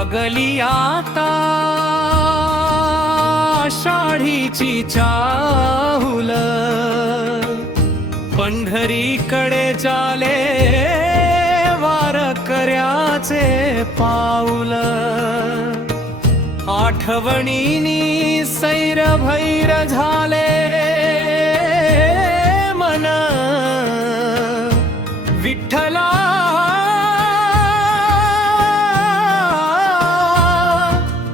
लागली आता आषाढीची चाहुल, पंढरीकडे चाले वारकऱ्याचे पाऊल. आठवणीनी सैर भैर झाले मन, विठ्ठला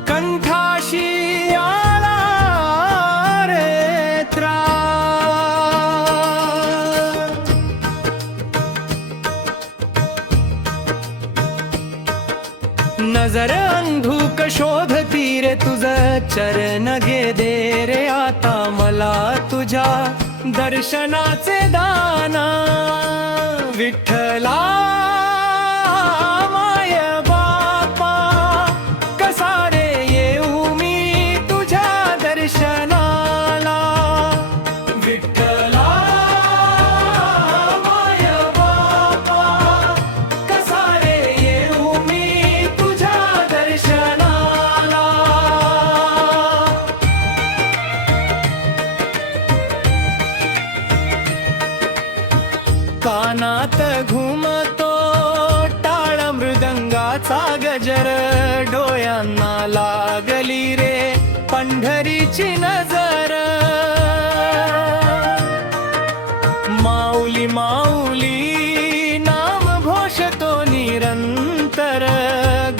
कंठाशी आला रे त्रास. नजर अंधुक शोधती रे तुझ चरण घे दे रे आता मला तुझ्या दर्शनाचे दान. विठ्ठला माय बापा कसा रे येऊ मी तुझ्या दर्शनाला. विठ्ठला माय बापा कसा रे येऊ मी तुझ्या दर्शनाला. कानात घुमतो टाळ मृदंगाचा गजर, डोळ्यांना लागली रे पंढरीची नजर. माऊली माऊली नाम घोषतो निरंतर,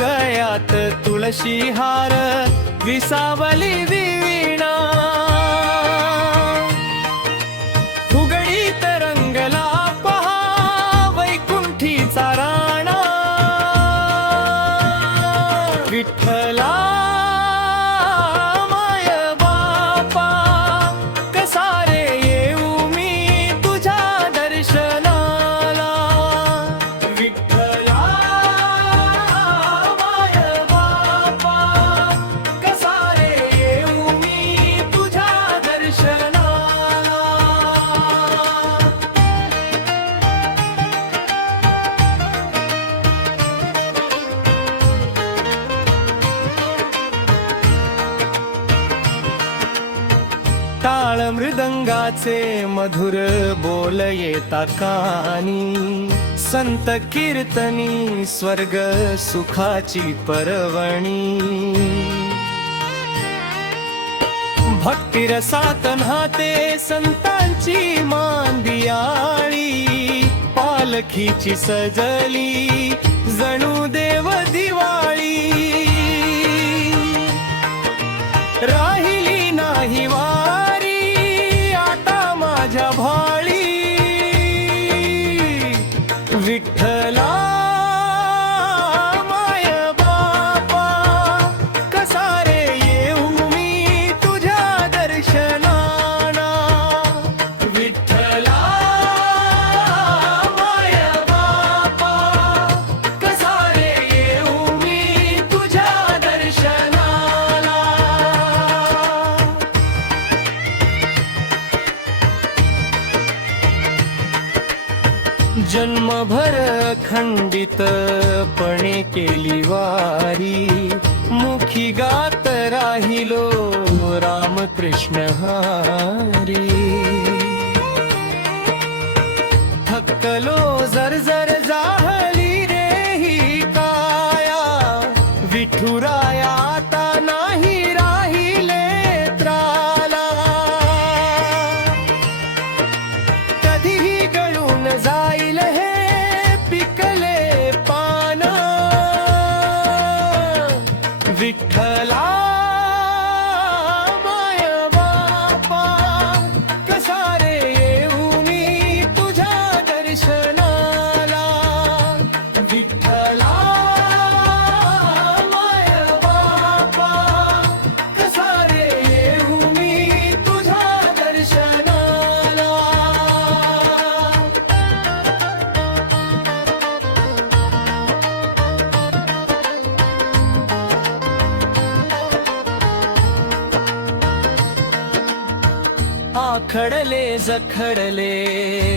गळ्यात तुळशी हार विसावली विवीणा. फुगडीत रंगला राणा. विठ्ठला माय बापा कसा रे येऊ मी तुझ्या दर्शनाला. विठ्ठला माय बापा कसा रे येऊ मी तुझ्या दर्शनाला. टाळ मृदंगाचे मधुर बोल येता कानी, संत कीर्तनी स्वर्ग सुखाची पर्वणी. भक्तिरसात न्हाते संतांची मांदियाळी, पालखीची सजली जणू देव दिवाळी. राहिली नाही वारी आता माझ्या भाळी. विठ्ठला माय बापा कसा रे येऊ मी तुझ्या दर्शनाला. विठ्ठला माय बापा कसा रे येऊ मी तुझ्या दर्शनाला. जन्मभर खंडितपणे केली वारी, मुखी गात राहिलो रामकृष्ण हरी. थकलो जर्जर जाहली रे ही काया, विठुराया आता नाही राहिले त्राला. कधीही गळून जाईल हे पिकले पान. विठ्ठला माय बापा कसा रे येऊ मी तुझ्या दर्शनाला. विठ्ठला माय बापा कसा रे येऊ मी तुझ्या दर्शनाला. आखडले जखडले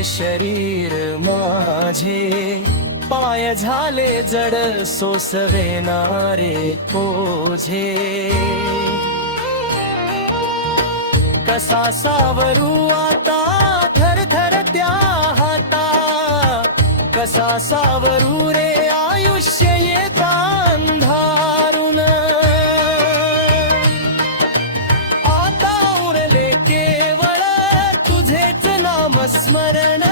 शरीर माझे, पाय झाले जड सोसवेनारे ओझे कसा सावरू आता थरथर त्या हाता कसा सावरू रे आयुष्य येता अंधारून आता उरले केवळ तुझेच नामस्मरण